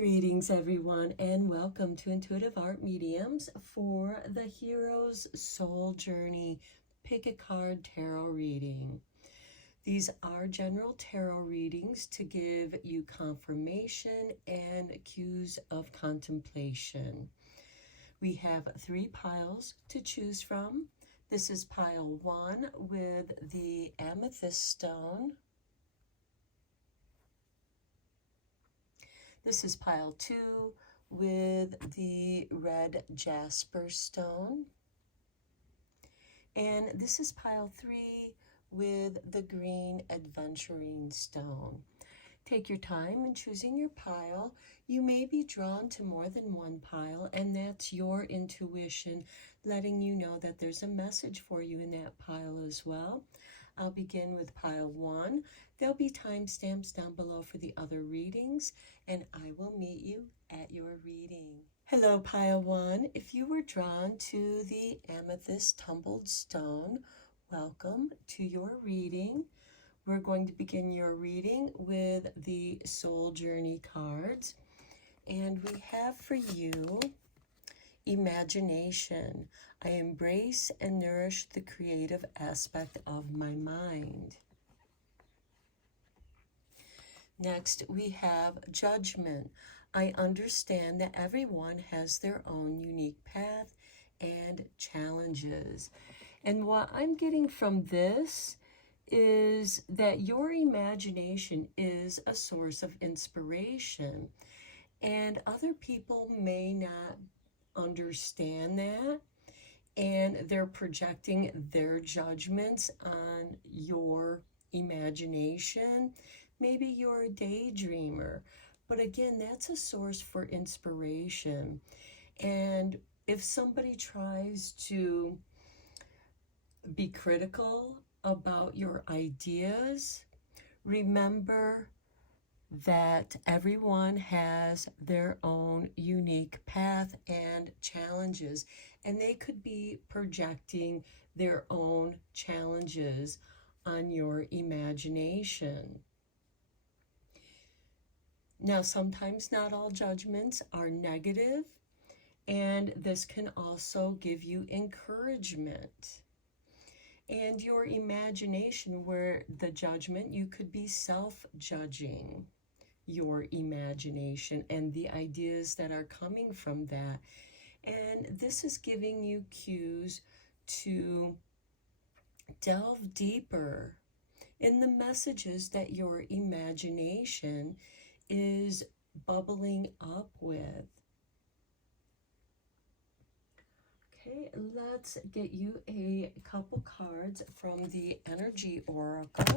Greetings, everyone, and welcome to Intuitive Art Mediums for the Hero's Soul Journey Pick a Card Tarot reading. These are general tarot readings to give you confirmation and cues of contemplation. We have 3 piles to choose from. This is pile 1 with the amethyst stone. This is pile 2 with the red jasper stone. And this is pile 3 with the green adventuring stone. Take your time in choosing your pile. You may be drawn to more than one pile, and that's your intuition letting you know that there's a message for you in that pile as well. I'll begin with pile 1. There'll be timestamps down below for the other readings, and I will meet you at your reading. Hello, pile 1. If you were drawn to the amethyst tumbled stone, welcome to your reading. We're going to begin your reading with the Soul Journey cards, and we have for you imagination. I embrace and nourish the creative aspect of my mind. Next, we have judgment. I understand that everyone has their own unique path and challenges. And what I'm getting from this is that your imagination is a source of inspiration, and other people may not understand that, and they're projecting their judgments on your imagination. Maybe you're a daydreamer, but again, that's a source for inspiration. And if somebody tries to be critical about your ideas, remember that everyone has their own unique path and challenges, and they could be projecting their own challenges on your imagination. Now, sometimes not all judgments are negative, and this can also give you encouragement. And your imagination, where the judgment, you could be self-judging your imagination and the ideas that are coming from that. And this is giving you cues to delve deeper in the messages that your imagination is bubbling up with. Okay, let's get you a couple cards from the Energy Oracle.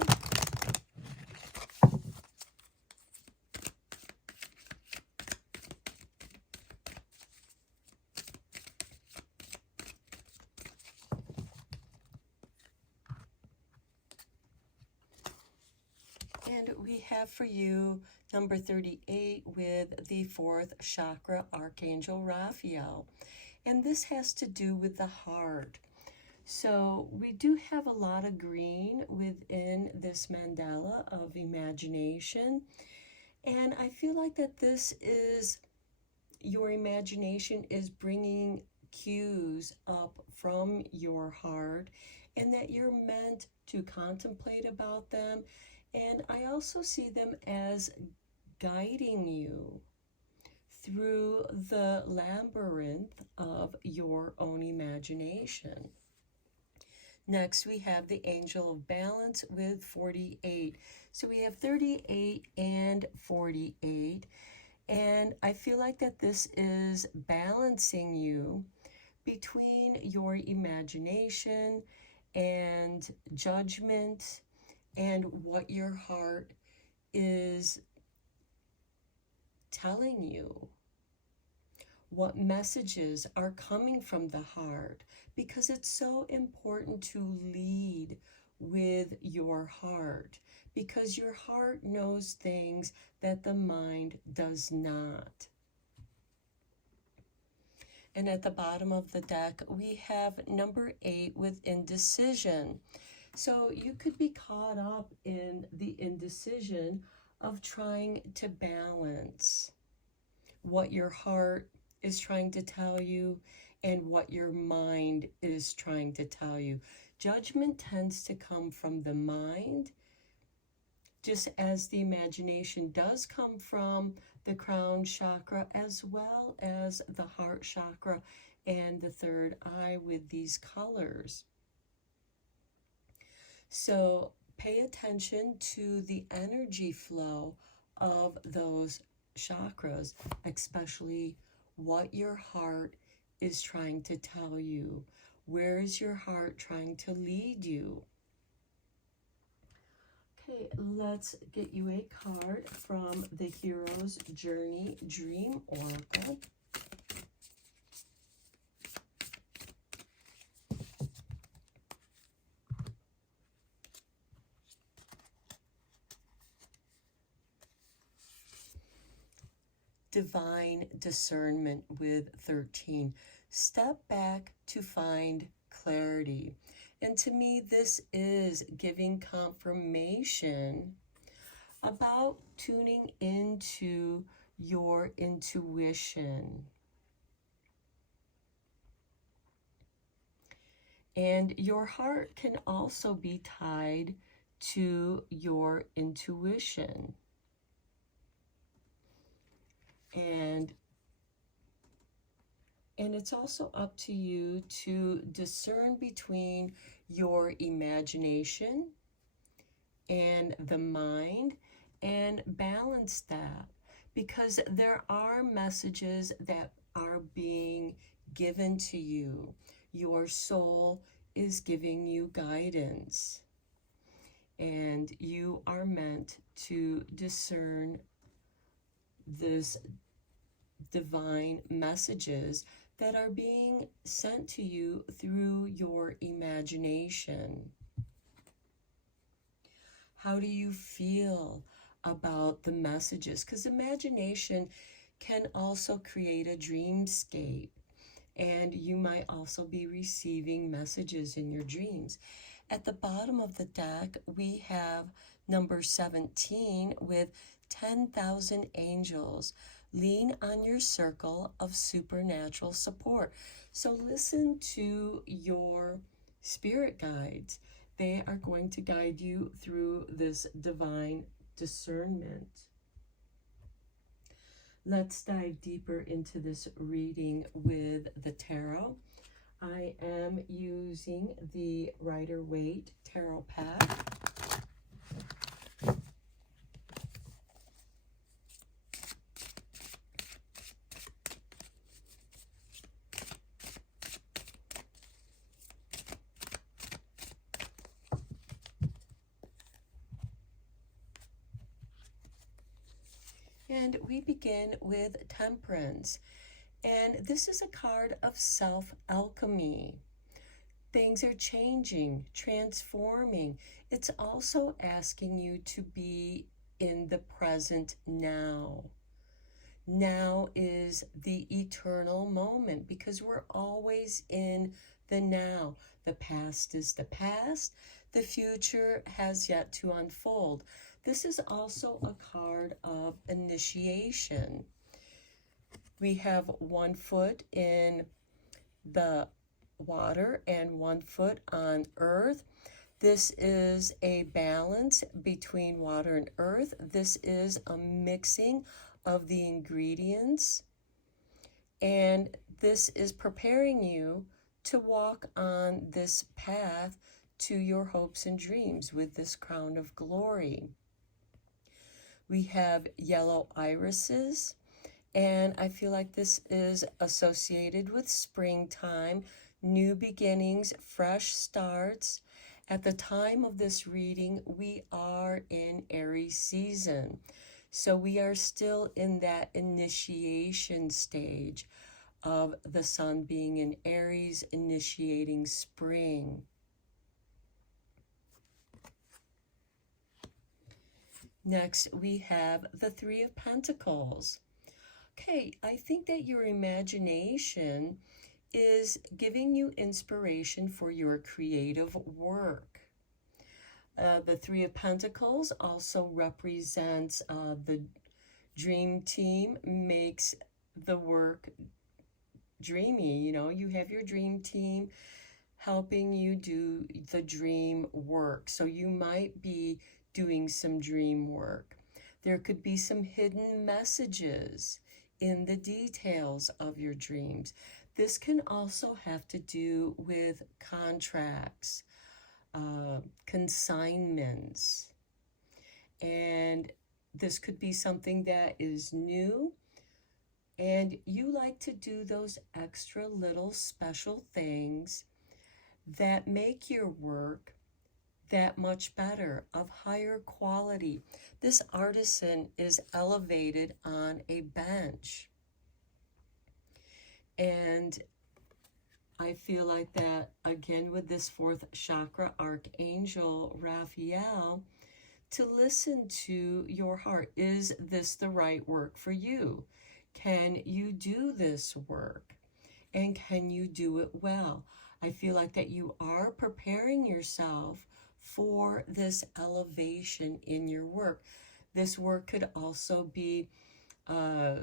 And we have for you number 38 with the 4th chakra, Archangel Raphael. And this has to do with the heart. So we do have a lot of green within this mandala of imagination. And I feel like that this is, your imagination is bringing cues up from your heart, and that you're meant to contemplate about them. And I also see them as guiding you through the labyrinth of your own imagination. Next, we have the Angel of Balance with 48. So we have 38 and 48. And I feel like that this is balancing you between your imagination and judgment and what your heart is telling you. What messages are coming from the heart, because it's so important to lead with your heart, because your heart knows things that the mind does not. And at the bottom of the deck, we have number 8 with indecision. So you could be caught up in the indecision of trying to balance what your heart is trying to tell you and what your mind is trying to tell you. Judgment tends to come from the mind, just as the imagination does come from the crown chakra, as well as the heart chakra and the third eye with these colors. So pay attention to the energy flow of those chakras, especially what your heart is trying to tell you. Where is your heart trying to lead you? Okay, let's get you a card from the Hero's Journey Dream Oracle. Divine discernment with 13. Step back to find clarity. And to me, this is giving confirmation about tuning into your intuition. And your heart can also be tied to your intuition. And it's also up to you to discern between your imagination and the mind and balance that, because there are messages that are being given to you. Your soul is giving you guidance, and you are meant to discern this divine messages that are being sent to you through your imagination. How do you feel about the messages? Because imagination can also create a dreamscape, and you might also be receiving messages in your dreams. At the bottom of the deck, we have number 17 with 10,000 angels. Lean on your circle of supernatural support. So listen to your spirit guides. They are going to guide you through this divine discernment. Let's dive deeper into this reading with the tarot. I am using the Rider-Waite Tarot Pack. And we begin with Temperance. And this is a card of self-alchemy. Things are changing, transforming. It's also asking you to be in the present now. Now is the eternal moment, because we're always in the now. The past is the past. The future has yet to unfold. This is also a card of initiation. We have 1 foot in the water and 1 foot on earth. This is a balance between water and earth. This is a mixing of the ingredients. And this is preparing you to walk on this path to your hopes and dreams with this crown of glory. We have yellow irises, and I feel like this is associated with springtime, new beginnings, fresh starts. At the time of this reading, we are in Aries season. So we are still in that initiation stage of the sun being in Aries, initiating spring. Next, we have the 3 of Pentacles. Okay, I think that your imagination is giving you inspiration for your creative work. The 3 of Pentacles also represents the dream team, makes the work dreamy. You know, you have your dream team helping you do the dream work. So you might be doing some dream work. There could be some hidden messages in the details of your dreams. This can also have to do with contracts, consignments, and this could be something that is new, and you like to do those extra little special things that make your work that much better, of higher quality. This artisan is elevated on a bench. And I feel like that, again, with this fourth chakra archangel, Raphael, to listen to your heart. Is this the right work for you? Can you do this work? And can you do it well? I feel like that you are preparing yourself for this elevation in your work. This work could also be a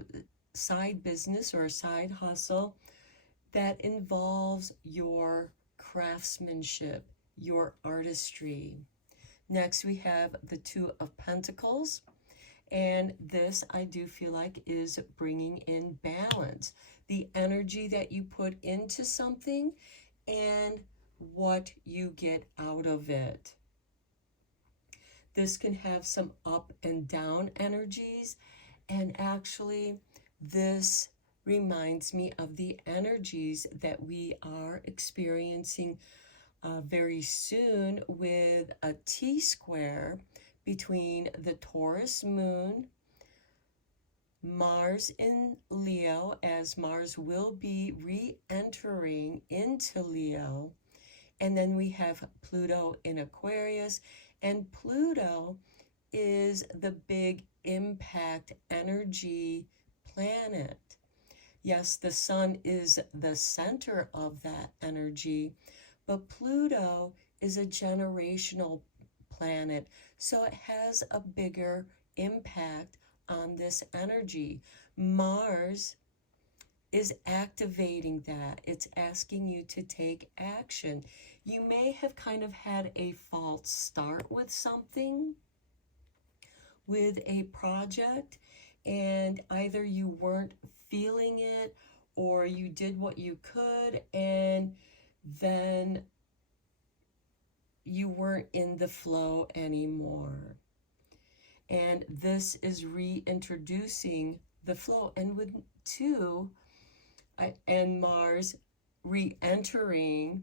side business or a side hustle that involves your craftsmanship, your artistry. Next, we have the Two of Pentacles. And this, I do feel like, is bringing in balance. The energy that you put into something and what you get out of it. This can have some up and down energies. And actually, this reminds me of the energies that we are experiencing very soon with a T-square between the Taurus moon, Mars in Leo, as Mars will be re-entering into Leo, and then we have Pluto in Aquarius, and Pluto is the big impact energy planet. Yes, the sun is the center of that energy, but Pluto is a generational planet, so it has a bigger impact on this energy. Mars is activating that. It's asking you to take action. You may have kind of had a false start with something, with a project, and either you weren't feeling it or you did what you could and then you weren't in the flow anymore. And this is reintroducing the flow. And with two, and Mars re-entering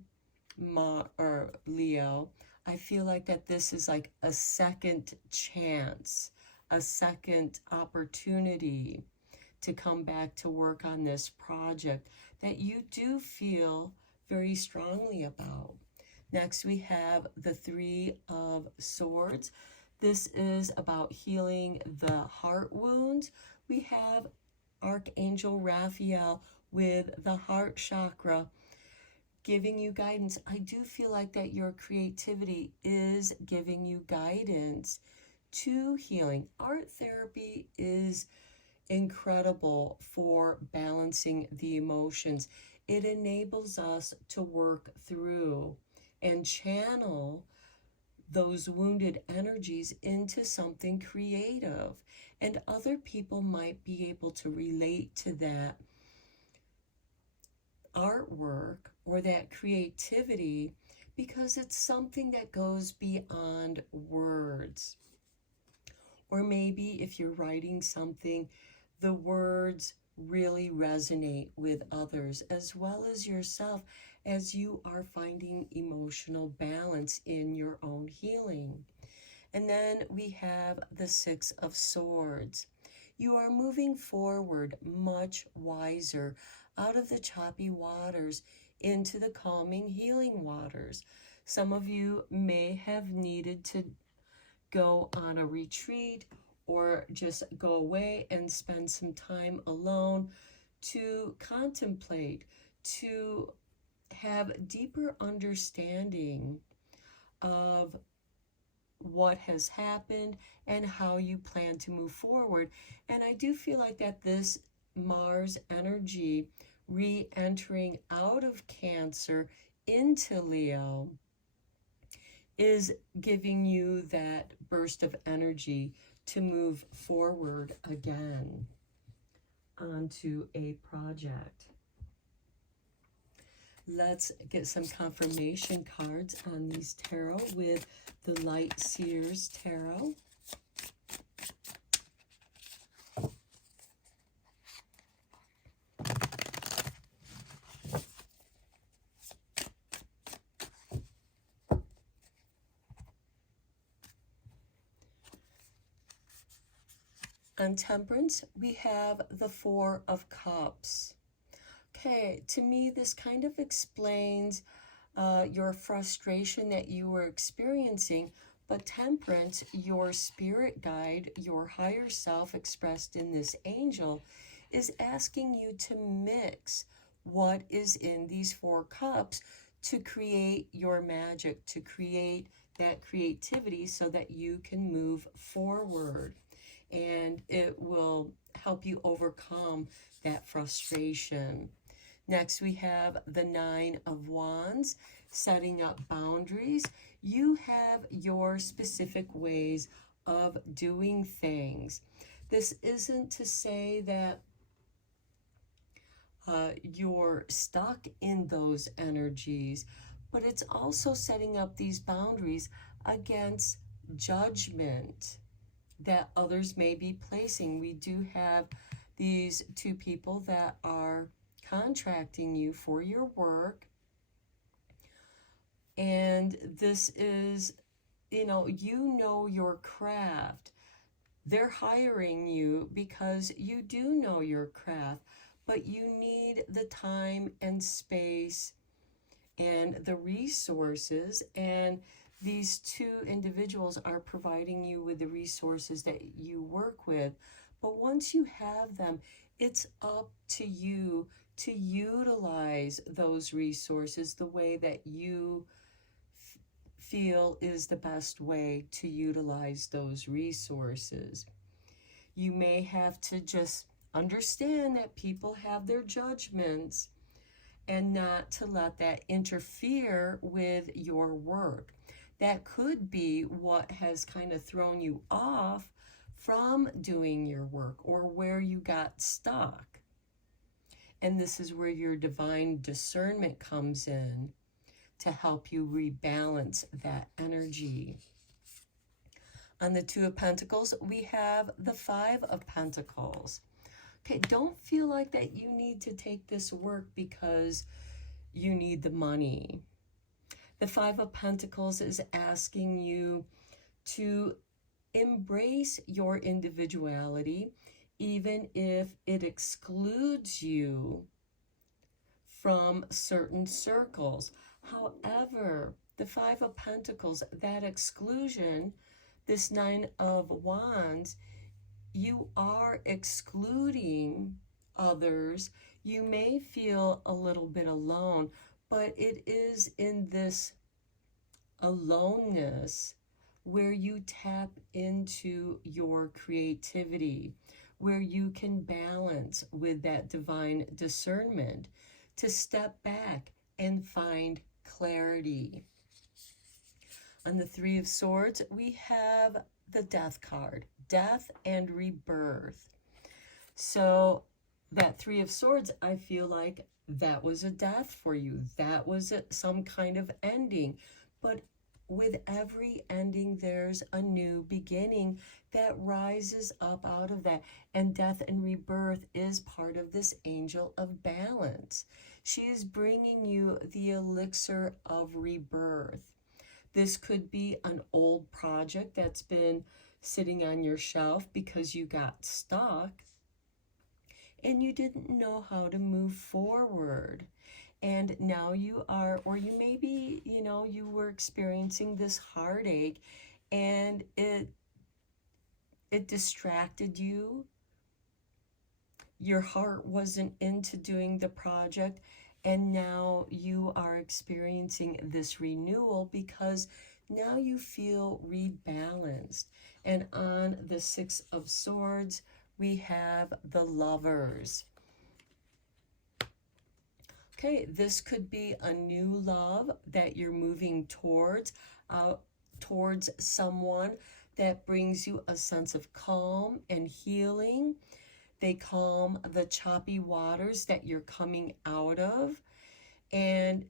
Leo, I feel like that this is like a second chance, a second opportunity to come back to work on this project that you do feel very strongly about. Next, we have the Three of Swords. This is about healing the heart wounds. We have Archangel Raphael with the heart chakra giving you guidance. I do feel like that your creativity is giving you guidance to healing. Art therapy is incredible for balancing the emotions. It enables us to work through and channel those wounded energies into something creative. And other people might be able to relate to that artwork or that creativity because it's something that goes beyond words. Or maybe if you're writing something, the words really resonate with others as well as yourself as you are finding emotional balance in your own healing. And then we have the Six of Swords. You are moving forward much wiser out of the choppy waters into the calming, healing waters. Some of you may have needed to go on a retreat or just go away and spend some time alone to contemplate, to have deeper understanding of what has happened and how you plan to move forward. And I do feel like that this Mars energy re-entering out of Cancer into Leo is giving you that burst of energy to move forward again onto a project. Let's get some confirmation cards on these tarot with the Light Seers Tarot. On Temperance, we have the Four of Cups. Okay, to me, this kind of explains your frustration that you were experiencing, but Temperance, your spirit guide, your higher self expressed in this angel, is asking you to mix what is in these four cups to create your magic, to create that creativity so that you can move forward. And it will help you overcome that frustration. Next, we have the Nine of Wands, setting up boundaries. You have your specific ways of doing things. This isn't to say that you're stuck in those energies, but it's also setting up these boundaries against judgment that others may be placing. We do have these two people that are contracting you for your work, and this is, you know your craft. They're hiring you because you do know your craft, but you need the time and space and the resources, and these two individuals are providing you with the resources that you work with. But once you have them, it's up to you to utilize those resources the way that you feel is the best way to utilize those resources. You may have to just understand that people have their judgments and not to let that interfere with your work. That could be what has kind of thrown you off from doing your work, or where you got stuck. And this is where your divine discernment comes in to help you rebalance that energy. On the Two of Pentacles, we have the Five of Pentacles. Okay, don't feel like that you need to take this work because you need the money. The Five of Pentacles is asking you to embrace your individuality, even if it excludes you from certain circles. However, the Five of Pentacles, that exclusion, this Nine of Wands, you are excluding others. You may feel a little bit alone, but it is in this aloneness where you tap into your creativity, where you can balance with that divine discernment to step back and find clarity. On the Three of Swords, we have the Death card, death and rebirth. So that Three of Swords, I feel like that was a death for you. That was some kind of ending. But with every ending, there's a new beginning that rises up out of that. And death and rebirth is part of this angel of balance. She is bringing you the elixir of rebirth. This could be an old project that's been sitting on your shelf because you got stuck and you didn't know how to move forward. And now you are, or you maybe, you were experiencing this heartache and it distracted you. Your heart wasn't into doing the project, and now you are experiencing this renewal because now you feel rebalanced. And on the Six of Swords, we have the Lovers. Okay, this could be a new love that you're moving towards, towards someone that brings you a sense of calm and healing. They calm the choppy waters that you're coming out of. And,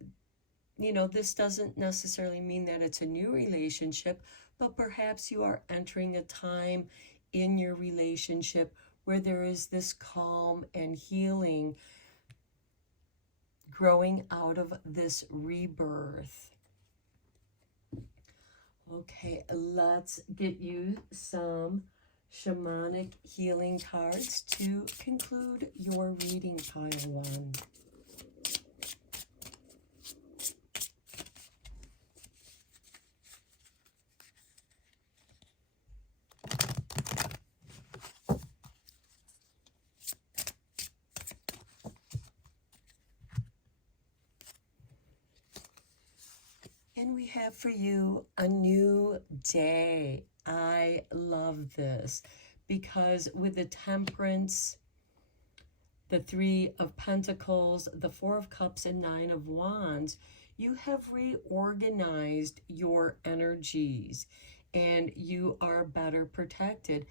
you know, this doesn't necessarily mean that it's a new relationship, but perhaps you are entering a time in your relationship where there is this calm and healing growing out of this rebirth. Okay, let's get you some shamanic healing cards to conclude your reading, pile one. And we have for you a new day. I love this because with the Temperance, the Three of Pentacles, the Four of Cups, and Nine of Wands, you have reorganized your energies and you are better protected.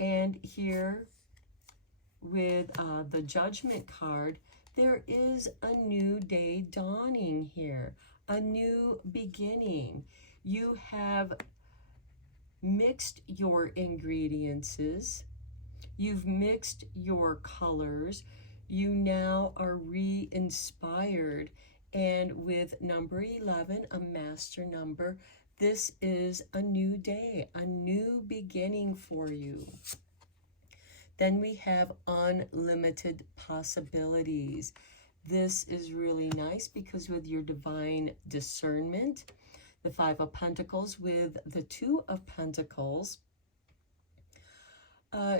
And here with the Judgment card, there is a new day dawning here, a new beginning. You have mixed your ingredients, you've mixed your colors, you now are re-inspired, and with number 11, a master number, this is a new day, a new beginning for you. Then we have unlimited possibilities. This is really nice because with your divine discernment, the Five of Pentacles with the Two of Pentacles,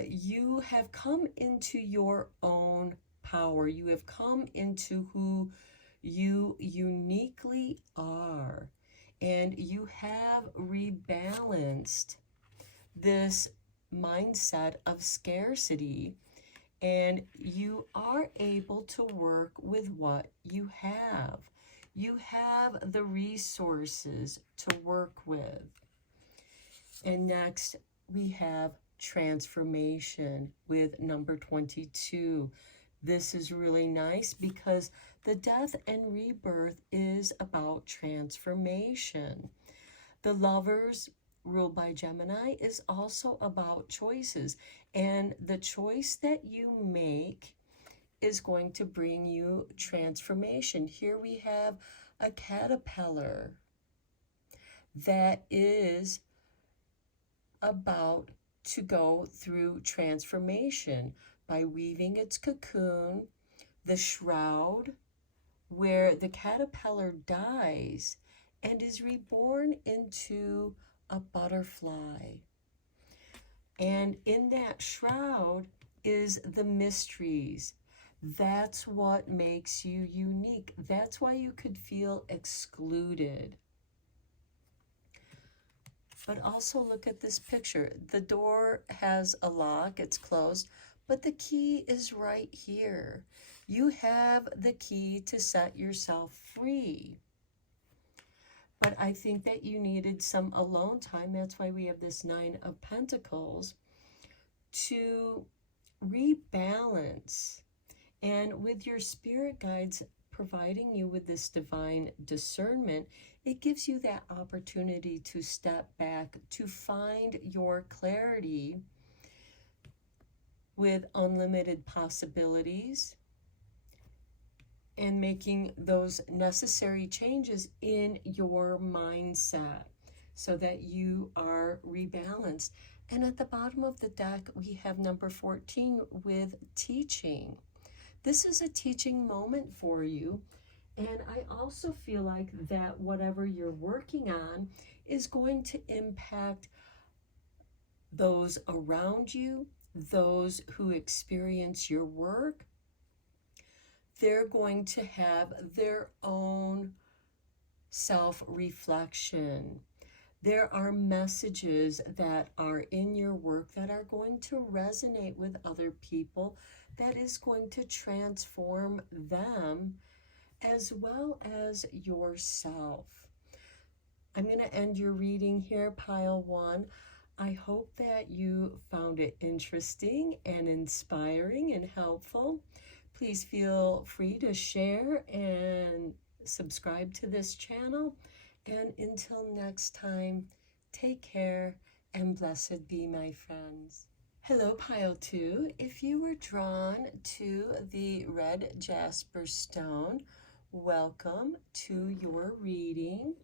you have come into your own power. You have come into who you uniquely are. And you have rebalanced this mindset of scarcity, and you are able to work with what you have. You have the resources to work with. And next we have transformation with number 22. This is really nice because the death and rebirth is about transformation. The Lovers, ruled by Gemini, is also about choices, and the choice that you make is going to bring you transformation. Here we have a caterpillar that is about to go through transformation by weaving its cocoon, the shroud, where the caterpillar dies and is reborn into a butterfly. And in that shroud is the mysteries. That's what makes you unique. That's why you could feel excluded. But also look at this picture. The door has a lock, it's closed, but the key is right here. You have the key to set yourself free. But I think that you needed some alone time. That's why we have this Nine of Pentacles to rebalance. And with your spirit guides providing you with this divine discernment, it gives you that opportunity to step back, to find your clarity with unlimited possibilities, and making those necessary changes in your mindset so that you are rebalanced. And at the bottom of the deck, we have number 14 with teaching. This is a teaching moment for you. And I also feel like that whatever you're working on is going to impact those around you, those who experience your work. They're going to have their own self-reflection. There are messages that are in your work that are going to resonate with other people, that is going to transform them as well as yourself. I'm going to end your reading here, pile 1. I hope that you found it interesting and inspiring and helpful. Please feel free to share and subscribe to this channel. And until next time, take care and blessed be, my friends. Hello, pile 2. If you were drawn to the red jasper stone, welcome to your reading.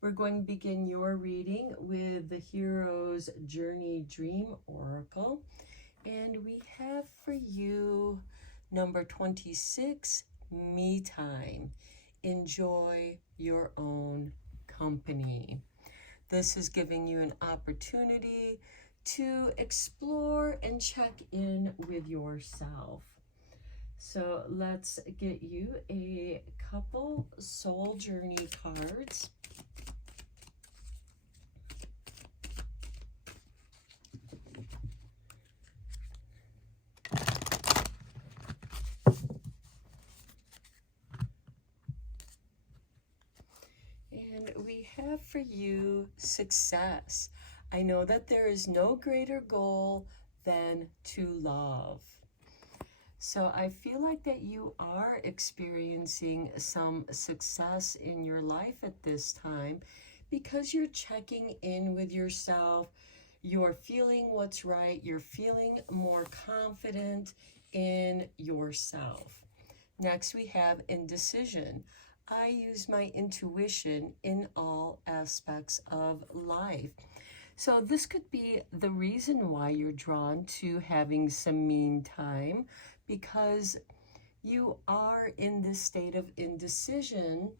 We're going to begin your reading with the Hero's Journey Dream Oracle. And we have for you number 26, Me Time. Enjoy your own company. This is giving you an opportunity to explore and check in with yourself. So let's get you a couple soul journey cards. And we have for you success. I know that there is no greater goal than to love. So I feel like that you are experiencing some success in your life at this time because you're checking in with yourself. You're feeling what's right. You're feeling more confident in yourself. Next, we have indecision. I use my intuition in all aspects of life. So this could be the reason why you're drawn to having some me time, because you are in this state of indecision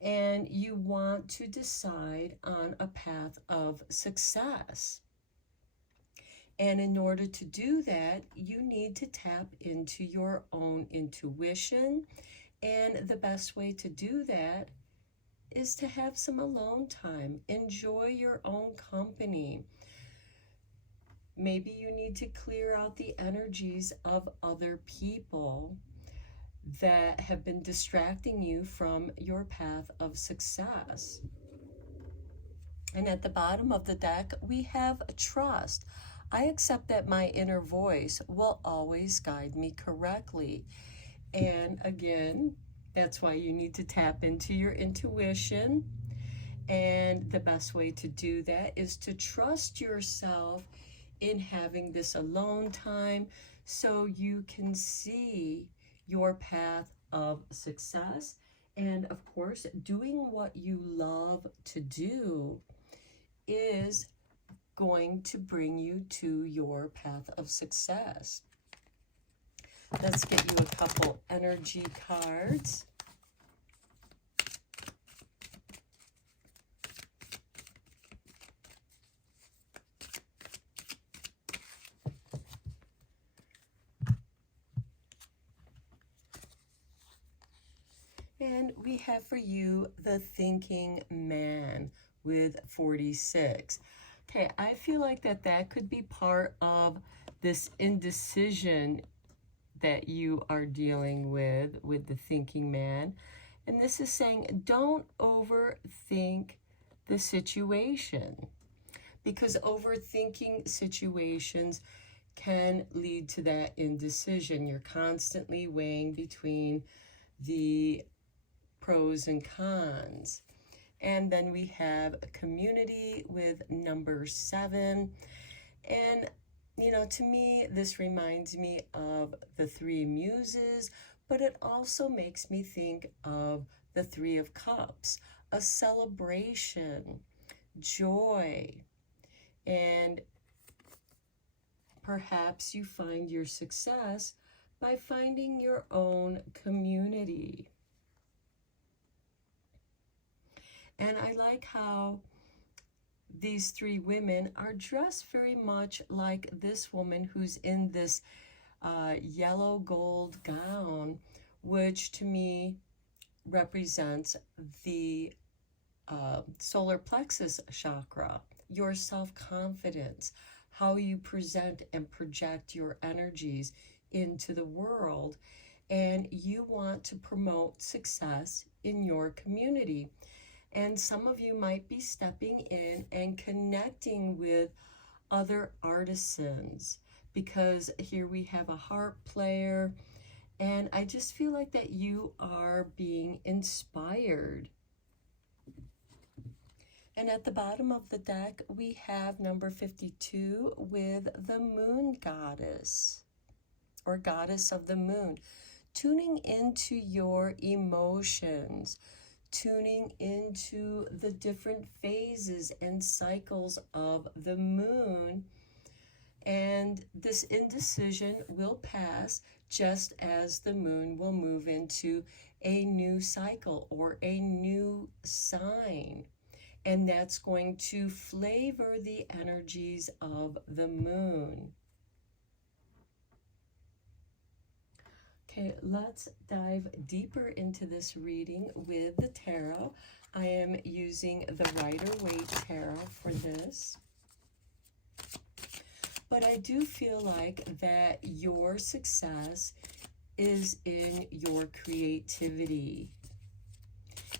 and you want to decide on a path of success. And in order to do that, you need to tap into your own intuition. And the best way to do that is to have some alone time. Enjoy your own company. Maybe you need to clear out the energies of other people that have been distracting you from your path of success. And at the bottom of the deck, we have trust. I accept that my inner voice will always guide me correctly. And again, that's why you need to tap into your intuition. And the best way to do that is to trust yourself in having this alone time so you can see your path of success. And of course, doing what you love to do is going to bring you to your path of success. Let's get you a couple energy cards. And we have for you the Thinking Man with 46. Okay, I feel like that could be part of this indecision that you are dealing with the Thinking Man. And this is saying, don't overthink the situation, because overthinking situations can lead to that indecision. You're constantly weighing between the pros and cons. And then we have a community with number 7. And you know, to me, this reminds me of the 3 Muses, but it also makes me think of the 3 of Cups, a celebration, joy, and perhaps you find your success by finding your own community. And I like how these 3 women are dressed very much like this woman who's in this yellow gold gown, which to me represents the solar plexus chakra, your self-confidence, how you present and project your energies into the world. And you want to promote success in your community. And some of you might be stepping in and connecting with other artisans, because here we have a harp player, and I just feel like that you are being inspired. And at the bottom of the deck, we have number 52 with the moon goddess, or goddess of the moon, tuning into your emotions, tuning into the different phases and cycles of the moon. And this indecision will pass, just as the moon will move into a new cycle or a new sign. And that's going to flavor the energies of the moon. Okay, let's dive deeper into this reading with the tarot. I am using the Rider-Waite Tarot for this. But I do feel like that your success is in your creativity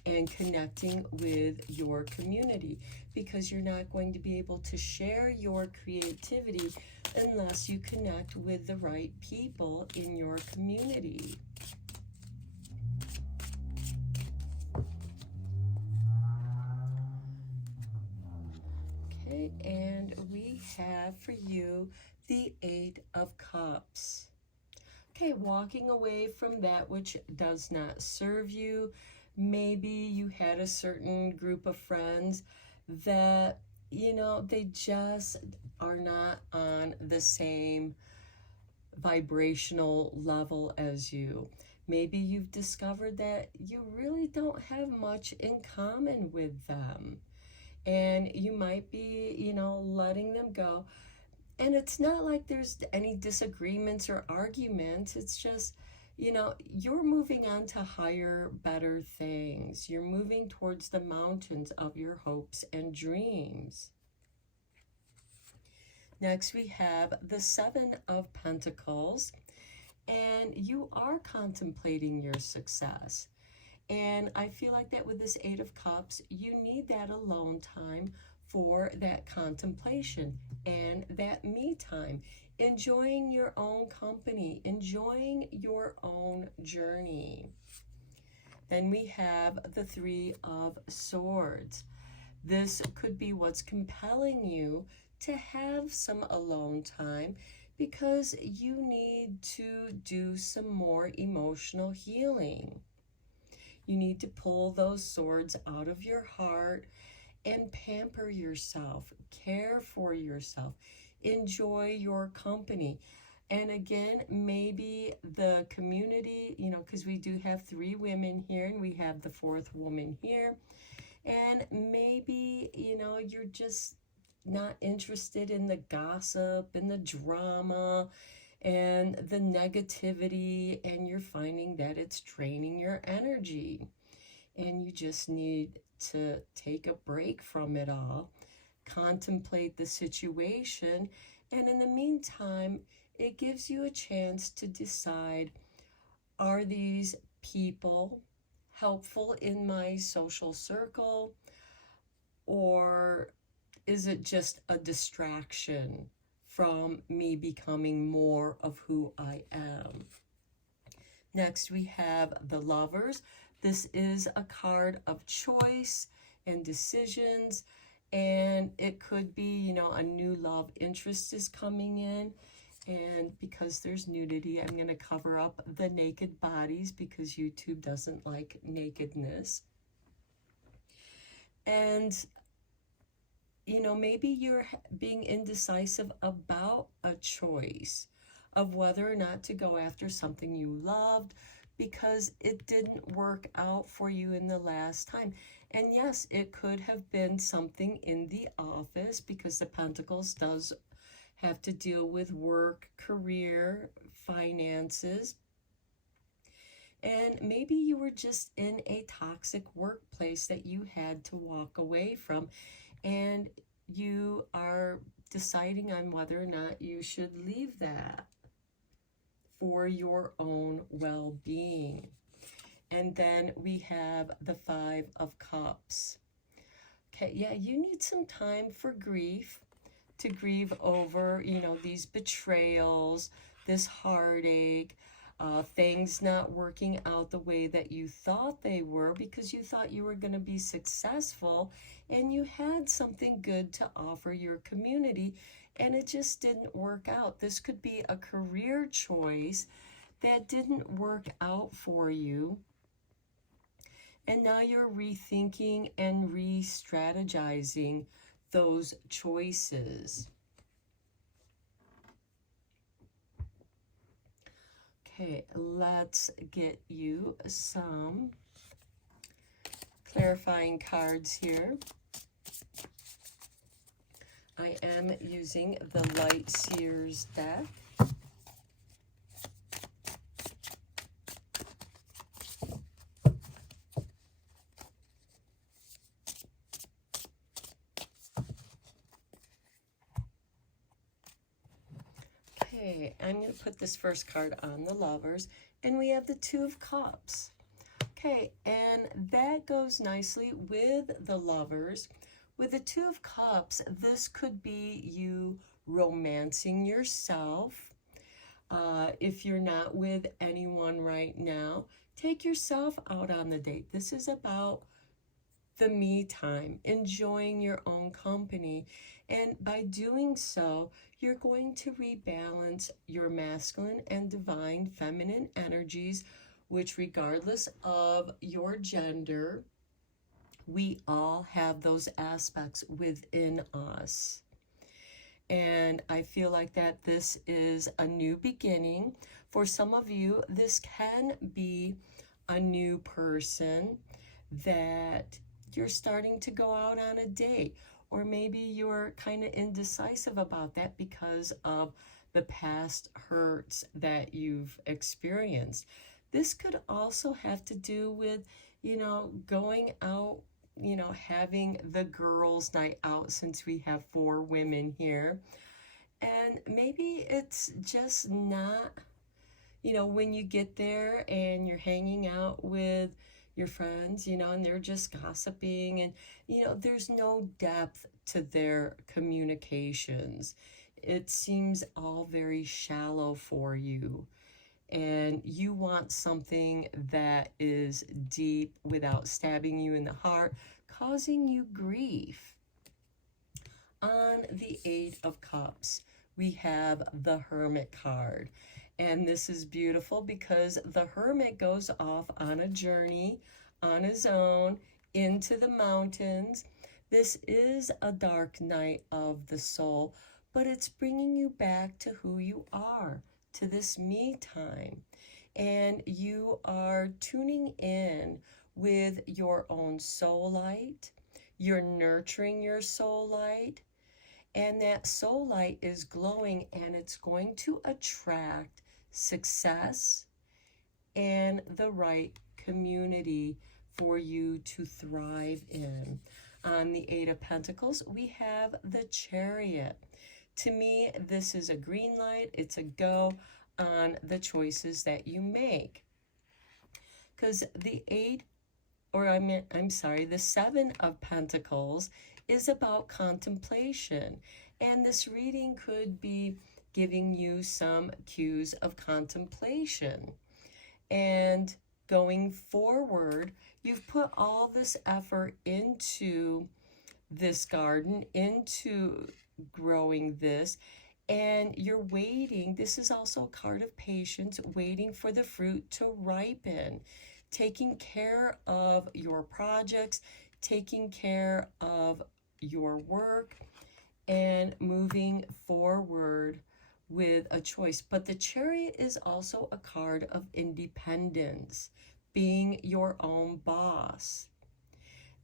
and connecting with your community, because you're not going to be able to share your creativity unless you connect with the right people in your community. Okay, and we have for you the 8 of Cups. Okay, walking away from that which does not serve you. Maybe you had a certain group of friends that, they just are not on the same vibrational level as you. Maybe you've discovered that you really don't have much in common with them. And you might be, letting them go. And it's not like there's any disagreements or arguments. It's just, you're moving on to higher, better things. You're moving towards the mountains of your hopes and dreams. Next, we have the 7 of Pentacles, and you are contemplating your success. And I feel like that with this 8 of Cups, you need that alone time for that contemplation and that me time, enjoying your own company, enjoying your own journey. Then we have the 3 of Swords. This could be what's compelling you to have some alone time, because you need to do some more emotional healing. You need to pull those swords out of your heart and pamper yourself, care for yourself, enjoy your company. And again, maybe the community, because we do have 3 women here and we have the 4th woman here. And maybe, you're just not interested in the gossip and the drama and the negativity, and you're finding that it's draining your energy. And you just need to take a break from it all, contemplate the situation, and in the meantime, it gives you a chance to decide, are these people helpful in my social circle, or is it just a distraction from me becoming more of who I am? Next, we have the Lovers. This is a card of choice and decisions, and it could be, a new love interest is coming in. And because there's nudity, I'm going to cover up the naked bodies because YouTube doesn't like nakedness. And, maybe you're being indecisive about a choice of whether or not to go after something you loved because it didn't work out for you in the last time. And yes, it could have been something in the office, because the Pentacles does have to deal with work, career, finances. And maybe you were just in a toxic workplace that you had to walk away from, and you are deciding on whether or not you should leave that for your own well-being. And then we have the Five of Cups. Okay, yeah, you need some time for grief, to grieve over, these betrayals, this heartache, things not working out the way that you thought they were because you thought you were going to be successful and you had something good to offer your community, and it just didn't work out. This could be a career choice that didn't work out for you. And now you're rethinking and re-strategizing those choices. Okay, let's get you some clarifying cards here. I am using the Light Seers deck. Okay, I'm going to put this first card on the Lovers, and we have the Two of Cups. Okay, and that goes nicely with the Lovers. With the Two of Cups, this could be you romancing yourself. If you're not with anyone right now, take yourself out on the date. This is about the me time, enjoying your own company. And by doing so, you're going to rebalance your masculine and divine feminine energies, which regardless of your gender, we all have those aspects within us. And I feel like that this is a new beginning. For some of you, this can be a new person that you're starting to go out on a date, or maybe you're kind of indecisive about that because of the past hurts that you've experienced. This could also have to do with, going out, having the girls' night out, since we have 4 women here. And maybe it's just not, when you get there and you're hanging out with your friends, and they're just gossiping, and, there's no depth to their communications. It seems all very shallow for you. And you want something that is deep without stabbing you in the heart, causing you grief. On the Eight of Cups, we have the Hermit card. And this is beautiful because the Hermit goes off on a journey on his own into the mountains. This is a dark night of the soul, but it's bringing you back to who you are, to this me time. And you are tuning in with your own soul light. You're nurturing your soul light. And that soul light is glowing, and it's going to attract success and the right community for you to thrive in. On the Eight of Pentacles, we have the Chariot. To me, this is a green light. It's a go on the choices that you make. Because the the Seven of Pentacles is about contemplation. And this reading could be giving you some cues of contemplation. And going forward, you've put all this effort into this garden, into growing this, and you're waiting. This is also a card of patience, waiting for the fruit to ripen, taking care of your projects, taking care of your work, and moving forward with a choice. But the Chariot is also a card of independence, being your own boss.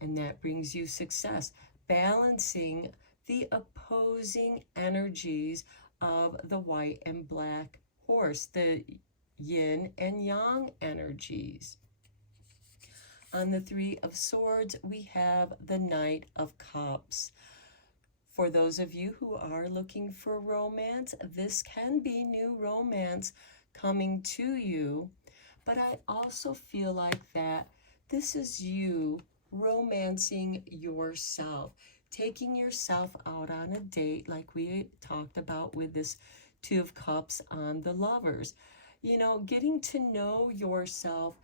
And that brings you success, balancing the opposing energies of the white and black horse. yin and yang energies. On the Three of Swords, we have the Knight of Cups. For those of you who are looking for romance, this can be new romance coming to you. But I also feel like that this is you romancing yourself, taking yourself out on a date like we talked about with this Two of Cups on the Lovers. You know, getting to know yourself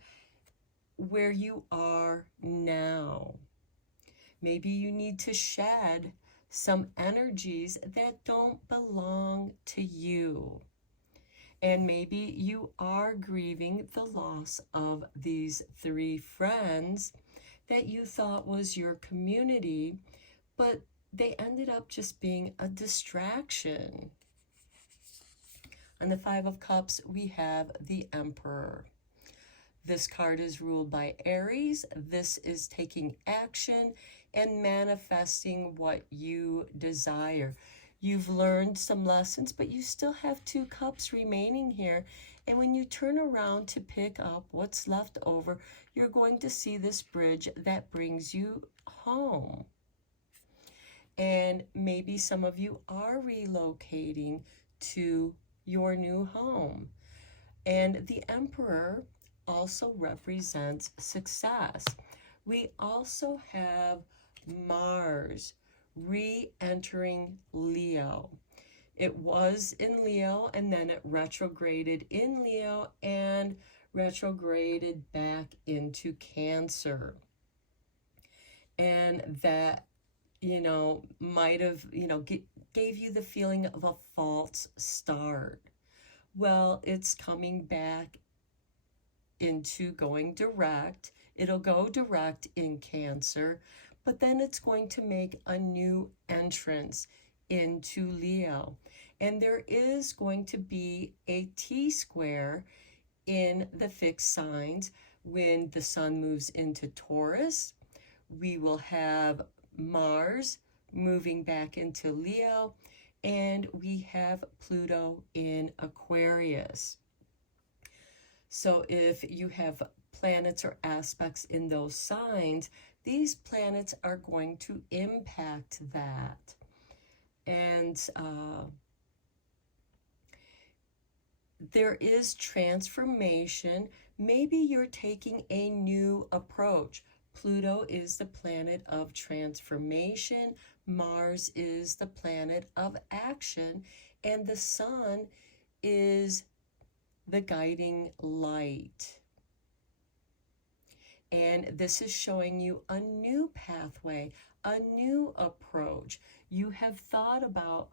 where you are now. Maybe you need to shed some energies that don't belong to you. And maybe you are grieving the loss of these three friends that you thought was your community, but they ended up just being a distraction. On the Five of Cups, we have the Emperor. This card is ruled by Aries. This is taking action and manifesting what you desire. You've learned some lessons, but you still have two cups remaining here. And when you turn around to pick up what's left over, you're going to see this bridge that brings you home. And maybe some of you are relocating to your new home. And the Emperor also represents success. We also have Mars re-entering Leo. It was in Leo and then it retrograded in Leo and retrograded back into Cancer. And that, you know, might have, gave you the feeling of a false start. Well, it's coming back into going direct. It'll go direct in Cancer, but then it's going to make a new entrance into Leo. And there is going to be a T-square in the fixed signs. When the sun moves into Taurus, we will have Mars moving back into Leo, and we have Pluto in Aquarius. So if you have planets or aspects in those signs, these planets are going to impact that. And there is transformation. Maybe you're taking a new approach. Pluto is the planet of transformation. Mars is the planet of action. And the sun is the guiding light. And this is showing you a new pathway, a new approach. You have thought about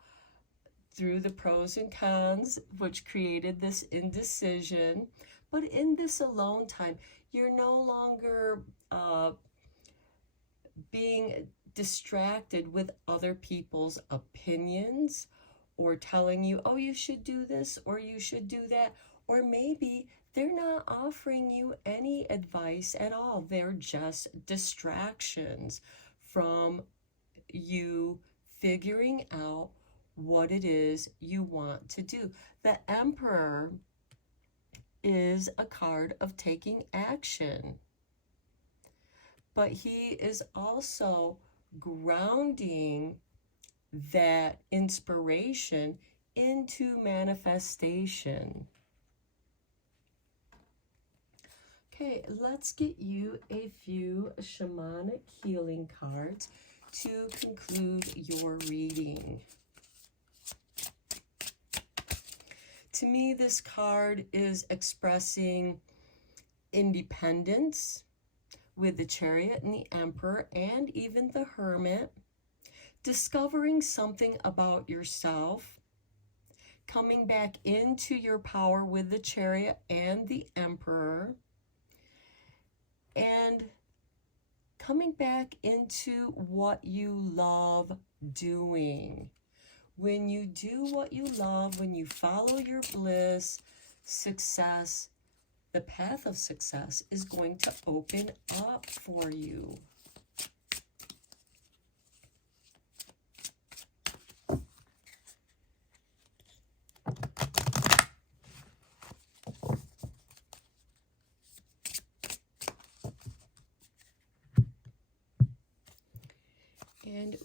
through the pros and cons, which created this indecision. But in this alone time, you're no longer being distracted with other people's opinions or telling you, oh, you should do this or you should do that. Or maybe they're not offering you any advice at all. They're just distractions from you figuring out what it is you want to do. The Emperor is a card of taking action, but he is also grounding that inspiration into manifestation. Okay, let's get you a few shamanic healing cards to conclude your reading. To me, this card is expressing independence with the Chariot and the Emperor and even the Hermit, discovering something about yourself, coming back into your power with the Chariot and the Emperor, and coming back into what you love doing. When you do what you love, when you follow your bliss, success, the path of success is going to open up for you.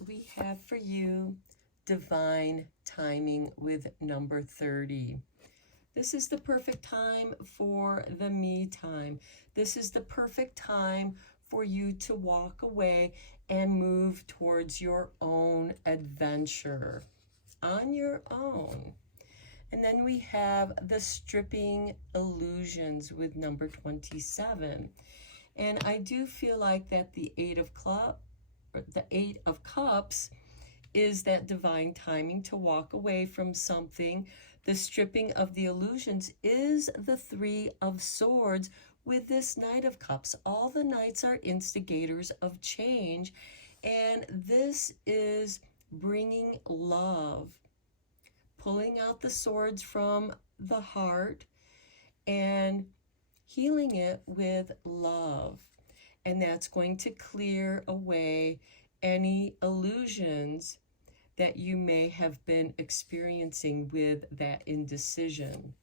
we have for you divine timing with number 30. This is the perfect time for the me time. This is the perfect time for you to walk away and move towards your own adventure on your own. And then we have the stripping illusions with number 27. And I do feel like that the Eight of Cups is that divine timing to walk away from something. The stripping of the illusions is the Three of Swords with this Knight of Cups. All the knights are instigators of change, and this is bringing love, pulling out the swords from the heart and healing it with love. And that's going to clear away any illusions that you may have been experiencing with that indecision.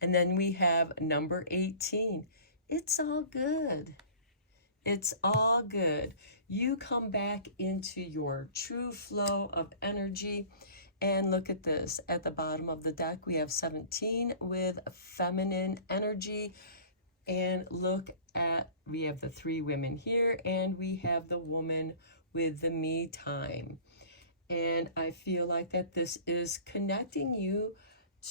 And then we have number 18. It's all good. It's all good. You come back into your true flow of energy. And look at this. At the bottom of the deck, we have 17 with feminine energy. And look at, we have the 3 women here, and we have the woman with the me time. And I feel like that this is connecting you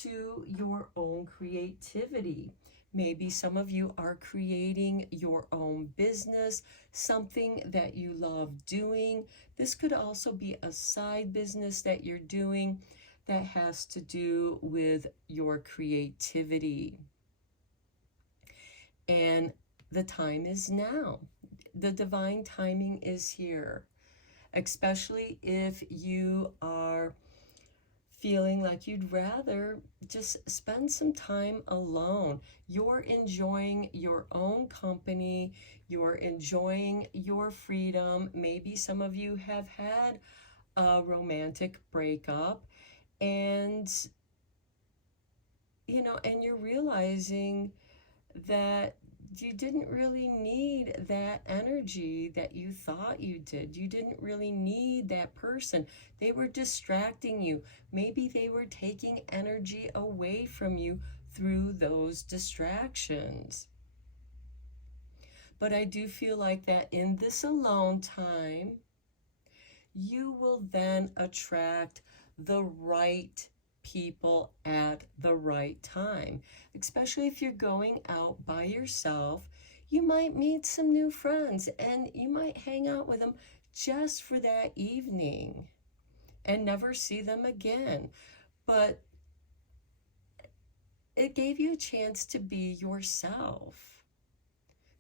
to your own creativity. Maybe some of you are creating your own business, something that you love doing. This could also be a side business that you're doing that has to do with your creativity. And the time is now. The divine timing is here, especially if you are feeling like you'd rather just spend some time alone. You're enjoying your own company. You're enjoying your freedom. Maybe some of you have had a romantic breakup, and and you're realizing that you didn't really need that energy that you thought you did. You didn't really need that person. They were distracting you. Maybe they were taking energy away from you through those distractions. But I do feel like that in this alone time, you will then attract the right people at the right time. Especially if you're going out by yourself, you might meet some new friends and you might hang out with them just for that evening and never see them again. But it gave you a chance to be yourself,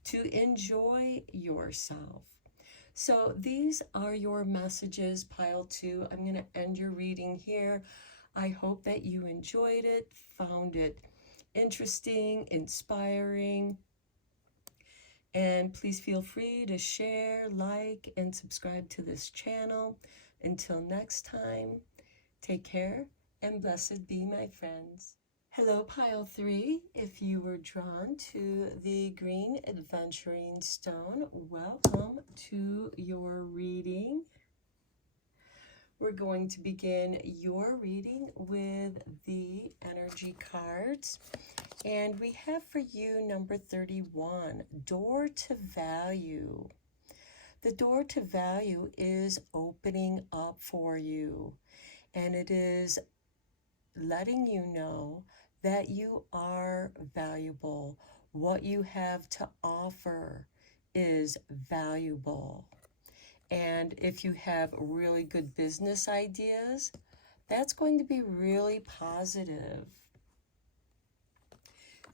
to enjoy yourself. So these are your messages, pile 2. I'm going to end your reading here. I hope that you enjoyed it, found it interesting, inspiring, and please feel free to share, like, and subscribe to this channel. Until next time, take care and blessed be, my friends. Hello, pile 3. If you were drawn to the green adventuring stone, welcome to your reading. We're going to begin your reading with the energy cards. And we have for you number 31, Door to Value. The door to value is opening up for you. And it is letting you know that you are valuable. What you have to offer is valuable. And if you have really good business ideas, that's going to be really positive.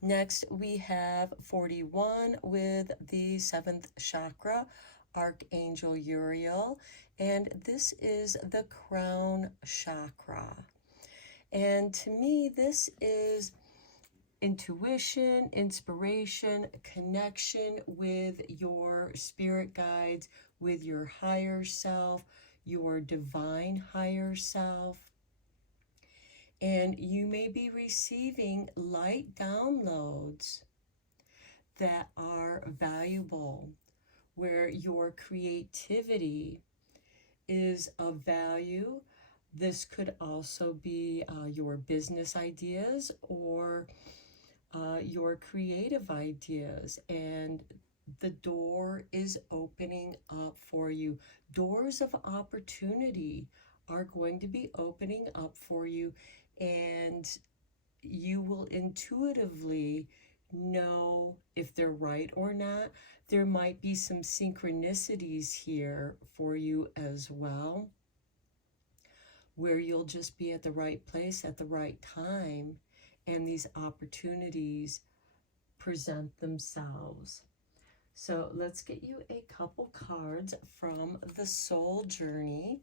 Next, we have 41 with the 7th chakra, Archangel Uriel, and this is the crown chakra. And to me, this is intuition, inspiration, connection with your spirit guides, with your higher self, your divine higher self. And you may be receiving light downloads that are valuable, where your creativity is of value. This could also be your business ideas or your creative ideas, and the door is opening up for you. Doors of opportunity are going to be opening up for you, and you will intuitively know if they're right or not. There might be some synchronicities here for you as well, where you'll just be at the right place at the right time, and these opportunities present themselves. So let's get you a couple cards from the Soul Journey.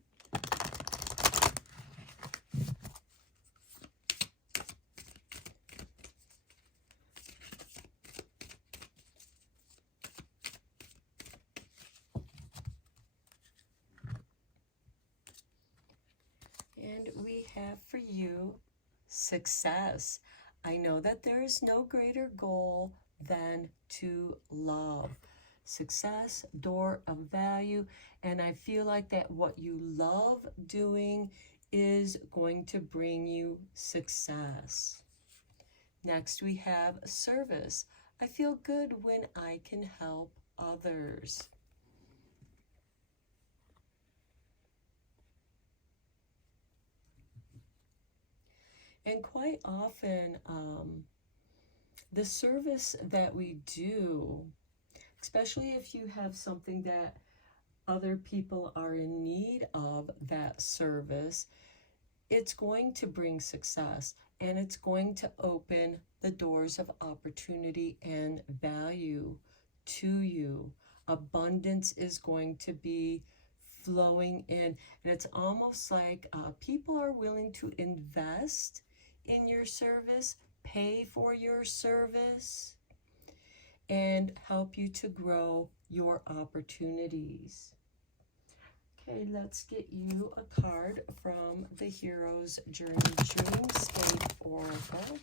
And we have for you success. I know that there is no greater goal than to love. Success, door of value, and I feel like that what you love doing is going to bring you success. Next, we have service. I feel good when I can help others. And quite often, the service that we do, especially if you have something that other people are in need of, that service, it's going to bring success, and it's going to open the doors of opportunity and value to you. Abundance is going to be flowing in, and it's almost like people are willing to invest in your service, pay for your service, and help you to grow your opportunities. Okay, let's get you a card from the Hero's Journey Dreamscape Oracle.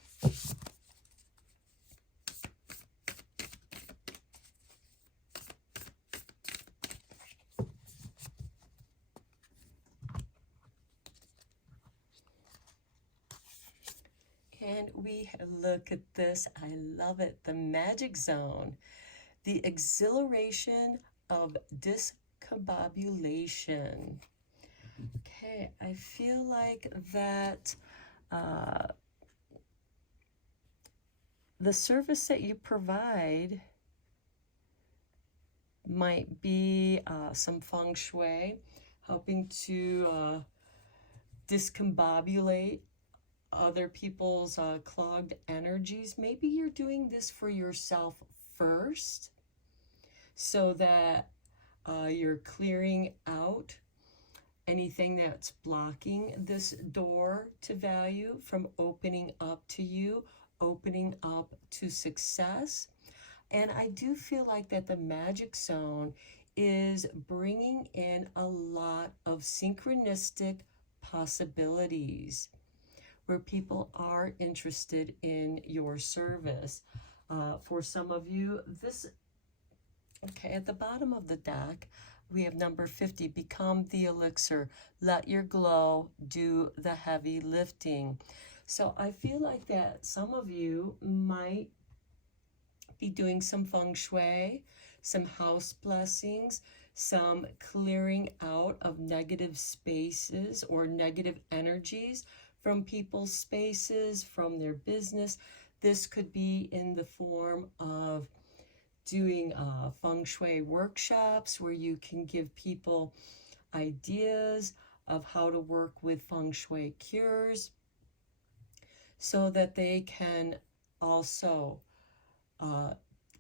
And we look at this. I love it. The magic zone. The exhilaration of discombobulation. Okay, I feel like that the service that you provide might be some feng shui, helping to discombobulate other people's clogged energies. Maybe you're doing this for yourself first, so that you're clearing out anything that's blocking this door to value from opening up to you, opening up to success. And I do feel like that the magic zone is bringing in a lot of synchronistic possibilities where people are interested in your service. For some of you, this, okay, at the bottom of the deck, we have number 50, become the elixir. Let your glow do the heavy lifting. So I feel like that some of you might be doing some feng shui, some house blessings, some clearing out of negative spaces or negative energies from people's spaces, from their business. This could be in the form of doing feng shui workshops where you can give people ideas of how to work with feng shui cures so that they can also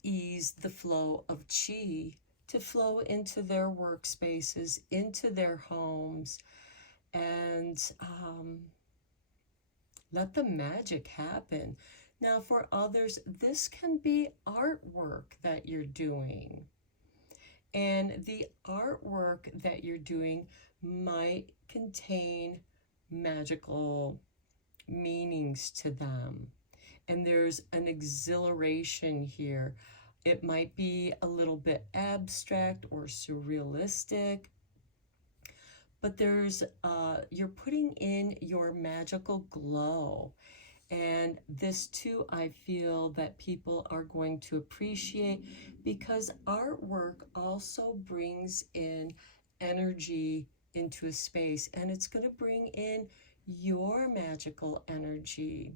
ease the flow of chi to flow into their workspaces, into their homes, and let the magic happen. Now, for others, this can be artwork that you're doing. And the artwork that you're doing might contain magical meanings to them. And there's an exhilaration here. It might be a little bit abstract or surrealistic, but there's you're putting in your magical glow. And this too, I feel that people are going to appreciate, because artwork also brings in energy into a space, and it's going to bring in your magical energy.